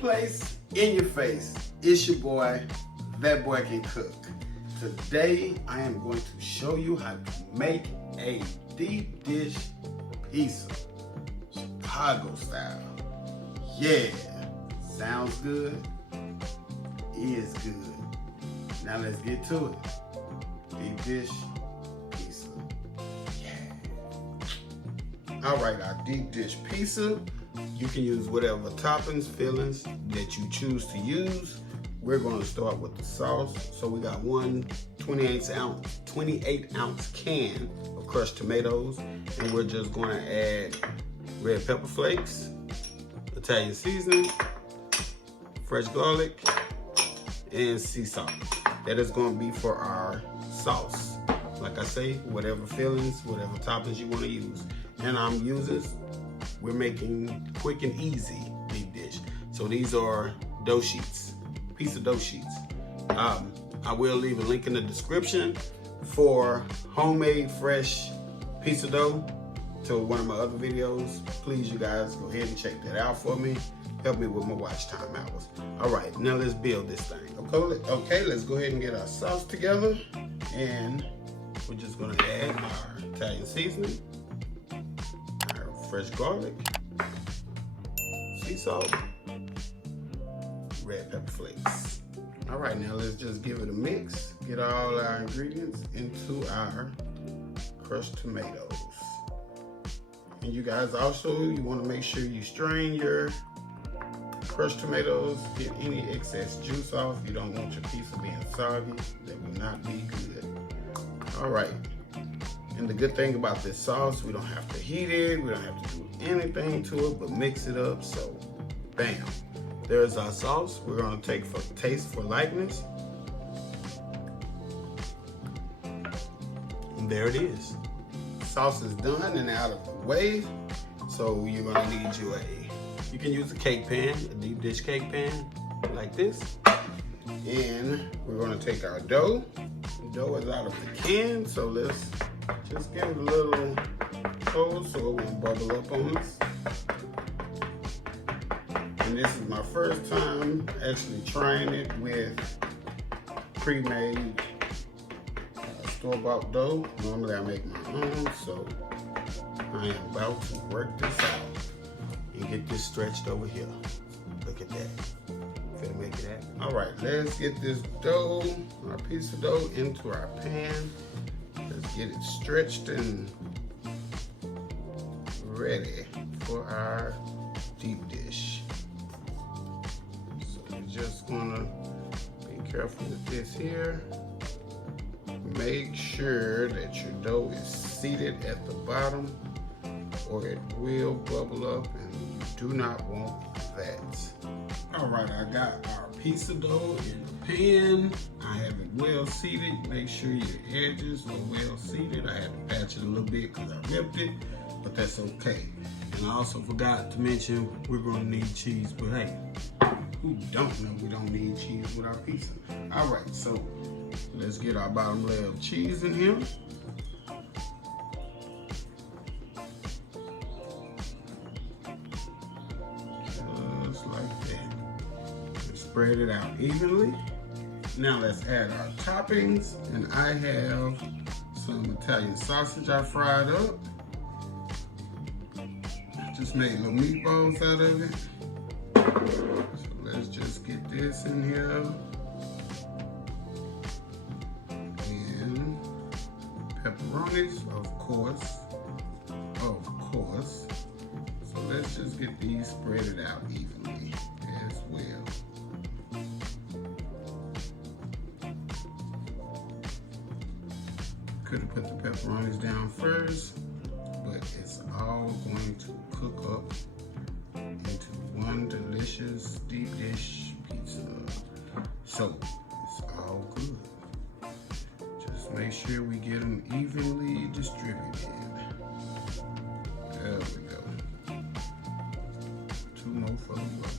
place, in your face. It's your boy, That Boy Can Cook. Today, I am going to show you how to make a deep dish pizza, Chicago style. Yeah, sounds good, is good. Now let's get to it. Deep dish pizza, yeah. All right, our deep dish pizza, you can use whatever toppings, fillings that you choose to use. We're gonna start with the sauce. So we got one 28 ounce can of crushed tomatoes, and we're just gonna add red pepper flakes, Italian seasoning, fresh garlic, and sea salt. That is gonna be for our sauce. Like I say, whatever fillings, whatever toppings you wanna use. And we're making quick and easy deep dish. So these are dough sheets, pizza dough sheets. I will leave a link in the description for homemade fresh pizza dough to one of my other videos. Please, you guys, go ahead and check that out for me. Help me with my watch time hours. All right, now let's build this thing. Okay, let's go ahead and get our sauce together. And we're just gonna add our Italian seasoning, our fresh garlic, sea salt, red pepper flakes. All right, now let's just give it a mix. Get all our ingredients into our crushed tomatoes. And you guys also, you wanna make sure you strain your crushed tomatoes, get any excess juice off. You don't want your pizza being soggy. That will not be good. All right, and the good thing about this sauce, we don't have to heat it, we don't have to do anything to it but mix it up, so bam. There's our sauce. We're gonna take for taste for likeness. And there it is. Sauce is done and out of the way. So you're gonna need you can use a cake pan, a deep dish cake pan, like this. And we're gonna take our dough. The dough is out of the can, so let's just give it a little cold so it won't bubble up on us. And this is my first time actually trying it with pre-made store-bought dough. Normally I make my own, so I am about to work this out and get this stretched over here. Look at that. Finna make it happen. All right, let's get this dough, our pizza dough, into our pan. Let's get it stretched and ready for our deep dish. So we're just gonna be careful with this here. Make sure that your dough is seated at the bottom or it will bubble up, and you do not want that. All right, I got our pizza dough in the pan. I have it well seated. Make sure your edges are well seated. I had to patch it a little bit because I ripped it, but that's okay. And I also forgot to mention we're gonna need cheese, but hey, who don't know we don't need cheese with our pizza? All right, so let's get our bottom layer of cheese in here. Just like that. And spread it out evenly. Now let's add our toppings. And I have some Italian sausage I fried up. Just made little meatballs out of it. So let's just get this in here. And pepperonis, of course. So let's just get these spreaded out evenly as well. Could have put the pepperonis down first, but it's all going to cook up into one delicious deep dish pizza. So it's all good. Just make sure we get them evenly distributed. There we go. Two more for the road.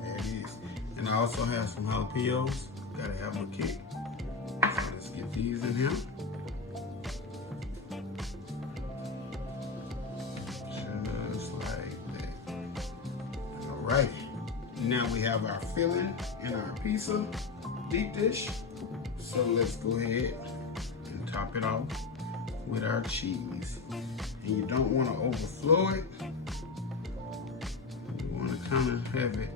There it is. And I also have some jalapeños. Gotta have a kick. So let's get these in here. Just like that. Alrighty, now we have our filling in our pizza deep dish. So let's go ahead and top it off with our cheese. And you don't want to overflow it. You want to kind of have it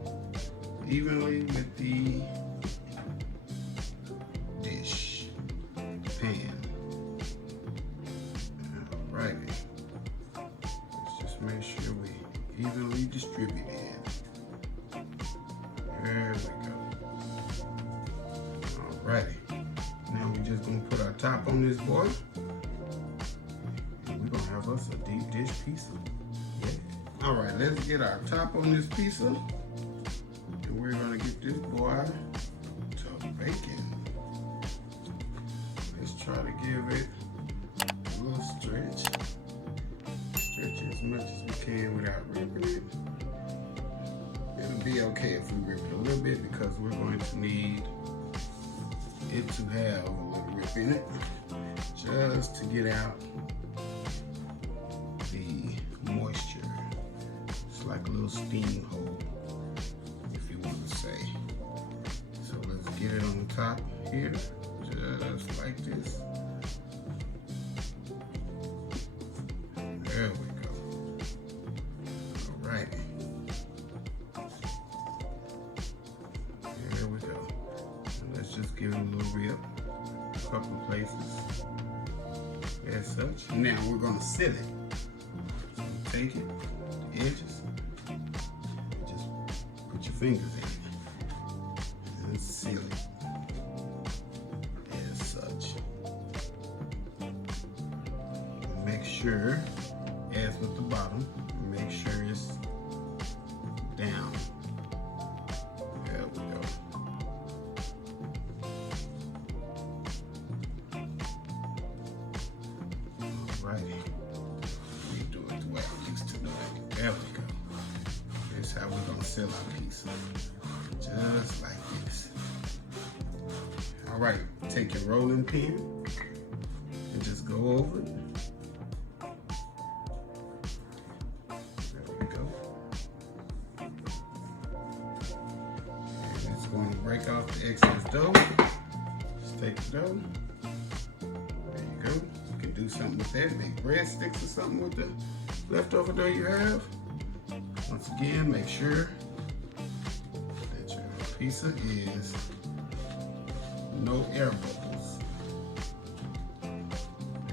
evenly with the dish pan. Alrighty, let's just make sure we evenly distribute it. There we go. Alrighty, now we're just gonna put our top on this boy. And we're gonna have us a deep dish pizza. Yeah. Alright, let's get our top on this pizza. And we're gonna get this boy to bacon. Let's try to give it a little stretch. Stretch it as much as we can without ripping it. It'll be okay if we rip it a little bit because we're going to need it to have a little rip in it just to get out the moisture. It's like a little steam hole, if you want to say. So let's get it on the top here, just like this. There we go. All right. There we go. And let's just give it a little rip, a couple of places, as such. Now we're gonna seal it. So take it, the edges, and just put your fingers in it and seal it as such. And make sure, as with the bottom, make sure it's down. There we go. Alrighty. We do it the way I used to do it. There we go. That's how we're gonna seal our pizza. Just like this. Alright, take your rolling pin and just go over it. Going to break off the excess dough. Just take the dough. There you go. You can do something with that. Make breadsticks or something with the leftover dough you have. Once again, make sure that your pizza is no air bubbles.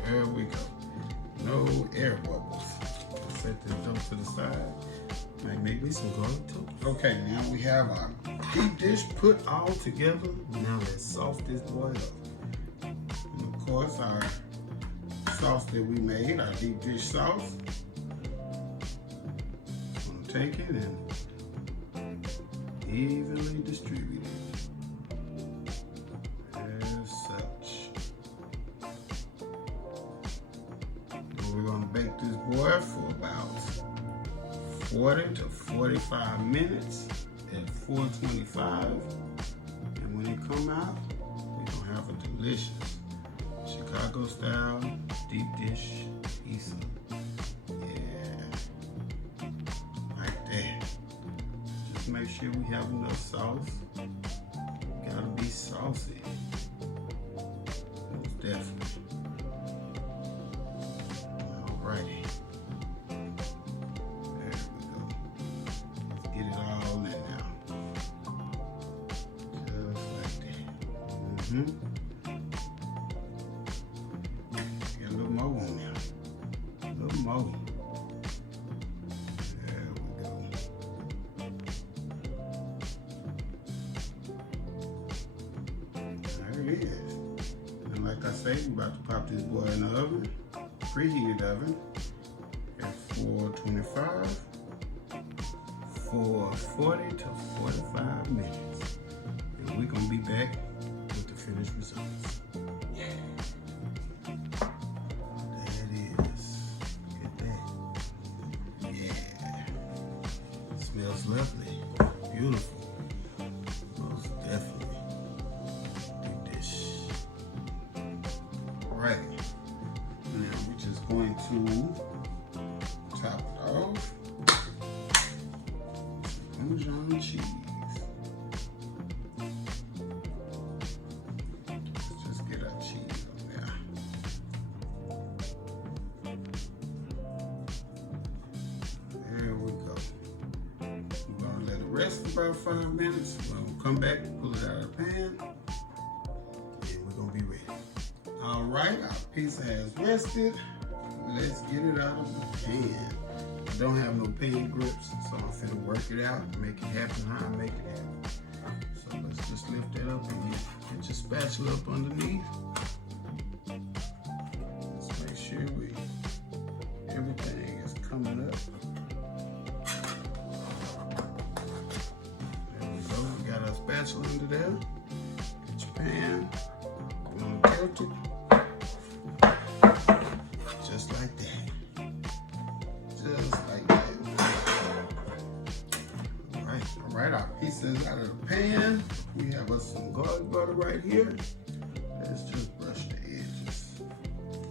There we go. No air bubbles. Let's set this dough to the side. Might make me some garlic too. Okay, now we have our deep dish put all together. Now let's sauce this boy up. And of course, our sauce that we made, our deep dish sauce. I'm gonna take it and evenly distribute it as such. And we're gonna bake this boy for about 40 to 45 minutes at 425. And when it come out, we're gonna have a delicious Chicago style deep dish pizza. Yeah, like that. Just make sure we have enough sauce. Gotta be saucy. Most definitely. Alrighty. Get a little more on there. A little more. There we go. There it is. And like I say, we're about to pop this boy in the oven, preheated oven, at 425 for 40 to 45 minutes. And we're gonna be back with the finished results. Yeah. There it is. Look at that. Yeah. Smells lovely. Beautiful. Most definitely. Deep dish. Alright. Now we're just going to top it off. some cheese. Let's just get our cheese on there. There we go. We're gonna let it rest about 5 minutes. We're gonna come back, pull it out of the pan, and we're gonna be ready. All right, our pizza has rested. Let's get it out of the pan. I don't have no pan grips, so I'm finna work it out and make it happen how I make it happen. So let's just lift that up and get your spatula up underneath. Let's make sure everything is coming up. There we go. We got our spatula under there. Get your pan. We're gonna tilt it. Just like that. Just like that. All right, our pizza is out of the pan. We have us some garlic butter right here. Let's just brush the edges.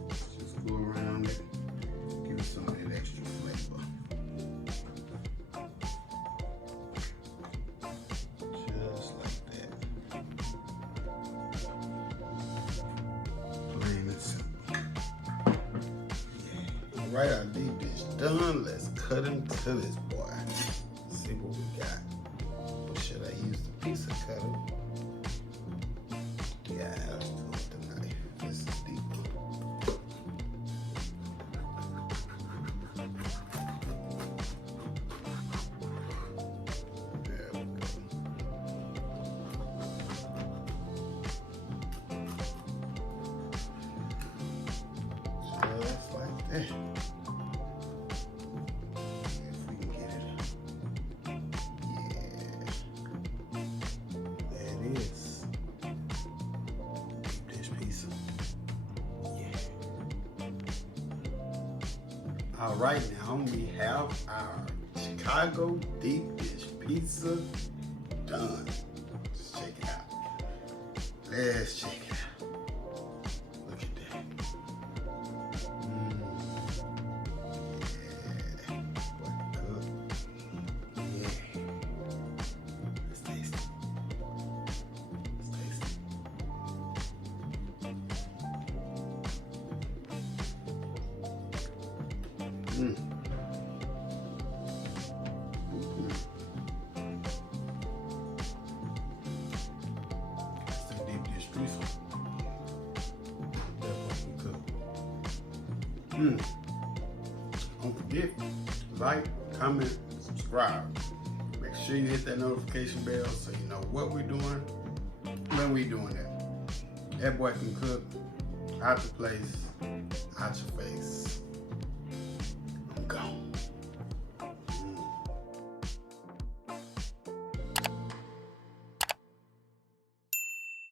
Let's just go around it. Give it some of that extra flavor. Just like that. Plain and simple. Yeah. All right, our deep dish done. Let's cut into this boy. See what we got. Or should I use the pizza cutter? Yeah, let's do it with the knife. This is deep. There we go. Just like that. All right, now we have our Chicago deep dish pizza done. Let's check it out. Let's check it out. Look at that. Yeah. What good. Yeah. Let's taste it. Let's taste it. That's the deep dish pizza. Definitely good. Don't forget, like, comment, subscribe. Make sure you hit that notification bell so you know what we're doing when we're doing it. That boy can cook, out the place, out your face.